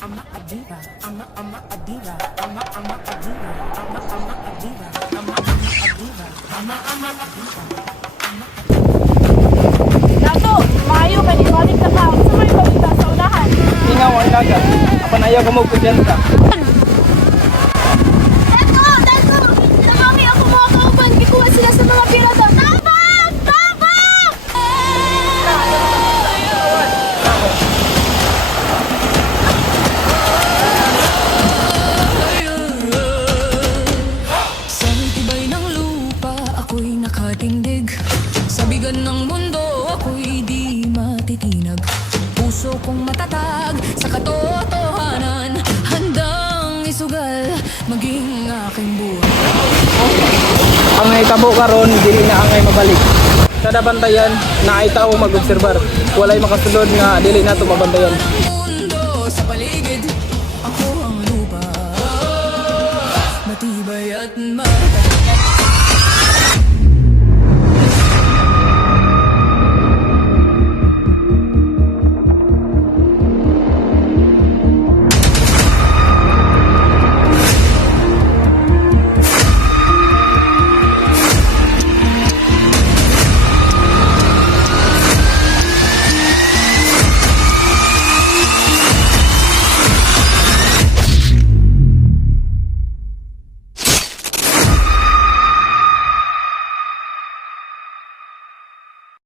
Dato, maayo ka ni balik na ka. Sa may balik sa unahan. Ingaw ang dagat. Apan ayaw ka mo kudyanta. Dato! Sa mami ako mga kauban, kikuha sila sa mga pirata. Tabang! Tabang! Sa tibay ng lupa, ako'y nakatindig. Sa bigan ng mundo, ako'y di matitinag. Puso kong matatag sa katotohanan, handang isugal maging aking buhay. Ang naitabo karon dili na angay mabalik. Kada bantayan na ay tao mag-obserbar. Walay makasulod nga dili na to mabantayan. Mundo sa paligid, ako ang lupa, matibay at matatag.